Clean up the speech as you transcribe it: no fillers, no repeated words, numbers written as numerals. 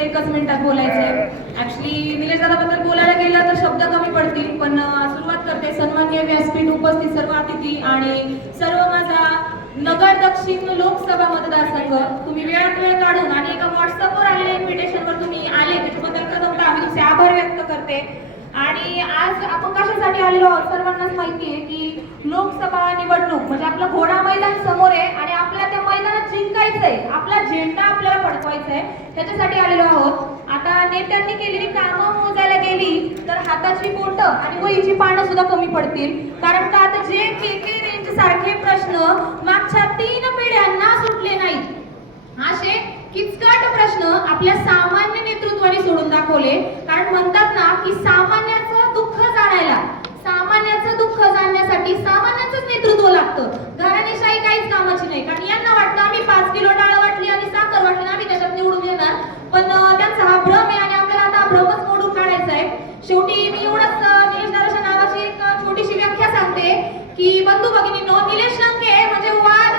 एकच मिनिटात बोलायचं आहे। ऍक्च्युली निलेश दादाबद्दल बोलायला गेलं तर शब्द कमी पडतील, पण सुरुवात करते। सन्माननीय व्यासपीठ, उपस्थित सर्व अतिथी आणि सर्व माझा नगर दक्षिण लोकसभा मतदारसंघ, तुम्ही वेळात वेळ काढून आणि एका व्हॉट्सअपवर आलेल्या इन्व्हिटेशनवर तुम्ही आले त्याच्याबद्दल प्रथमतः आम्ही तुमचे आभार व्यक्त करते। आणि आज आपण कशासाठी आलेलो आहोत सर्वांनाच माहिती आहे की लोकसभा निवडणूक म्हणजे आपलं घोडा मैदान समोर आहे आणि आपल्याला त्या मैदानात जिंकायचंय, आपला झेंडा आपल्याला फडकवायचा आहे, त्याच्यासाठी आलेलो आहोत। आता नेत्यांनी केलेली कामं मोजायला गेली तर हाताची बोटं आणि वहीची पानं सुद्धा कमी पडतील, कारण का आता जे के रेंज सारखे प्रश्न मागच्या 3 पिढ्यांना सुटले नाहीत, असे किचकट प्रश्न आपल्या सामान्य नेतृत्वाने सोडून दाखवले। कारण म्हणतात ना की सामान्याचं दुःख जाणायला, सामान्याचं दुःख जाणण्यासाठी सामान्याचंच नेतृत्व लागतं, घराणेशाही काहीच कामाची नाही। कारण यांना वाटतं आम्ही 5 किलो डाळ वाटली आणि साखर वाटली ना आम्ही त्याच्यात निवडून येणार, पण त्यांचा हा भ्रम आहे आणि आपल्याला आता भ्रमच मोडून काढायचा आहे। शेवटी मी एवढंच निलेश दादाच्या नावाची एक छोटीशी व्याख्या सांगते की बंधू भगिनींनो, निलेश लंके म्हणजे वाद